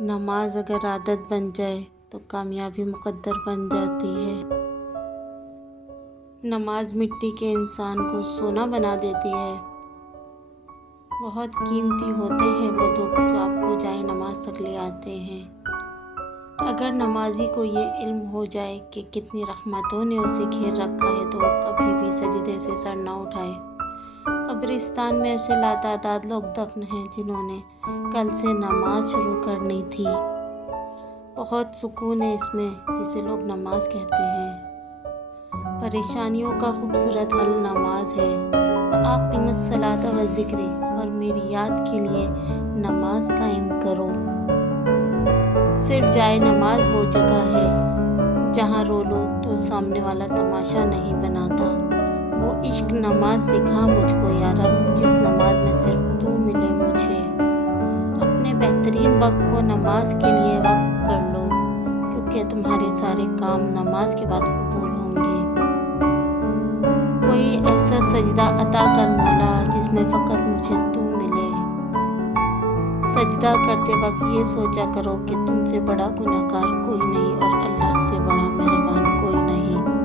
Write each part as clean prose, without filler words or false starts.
نماز اگر عادت بن جائے تو کامیابی مقدر بن جاتی ہے۔ نماز مٹی کے انسان کو سونا بنا دیتی ہے۔ بہت قیمتی ہوتے ہیں وہ دکھ جو آپ کو جائے نماز تک لے آتے ہیں۔ اگر نمازی کو یہ علم ہو جائے کہ کتنی رحمتوں نے اسے گھیر رکھا ہے تو وہ کبھی بھی سجدے سے سر نہ اٹھائے۔ قبرستان میں ایسے لاتعداد لوگ دفن ہیں جنہوں نے کل سے نماز شروع کرنی تھی۔ بہت سکون ہے اس میں جسے لوگ نماز کہتے ہیں۔ پریشانیوں کا خوبصورت حل نماز ہے۔ وَأَقِمِ الصَّلَاةَ وَالذِّكْرِ، اور میری یاد کے لیے نماز قائم کرو۔ صرف جائے نماز وہ جگہ ہے جہاں رو لو تو سامنے والا تماشا نہیں بناتا۔ وہ عشق نماز سکھا مجھ کو یا رب جس نماز میں صرف تو ملے مجھے۔ اپنے بہترین وقت کو نماز کے لیے وقف کر لو کیونکہ تمہارے سارے کام نماز کے بعد قبول ہوں گے۔ کوئی ایسا سجدہ عطا کر مولا جس میں فقط مجھے تو ملے۔ سجدہ کرتے وقت یہ سوچا کرو کہ تم سے بڑا گنہگار کوئی نہیں اور اللہ سے بڑا مہربان کوئی نہیں۔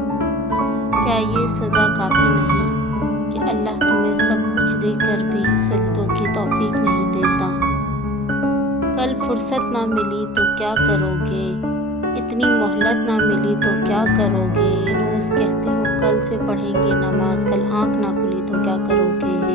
کیا یہ سزا کافی نہیں کہ اللہ تمہیں سب کچھ دے کر بھی سجدوں کی توفیق نہیں دیتا؟ کل فرصت نہ ملی تو کیا کرو گے؟ اتنی مہلت نہ ملی تو کیا کرو گے؟ روز کہتے ہو کل سے پڑھیں گے نماز، کل آنکھ نہ کھلی تو کیا کرو گے؟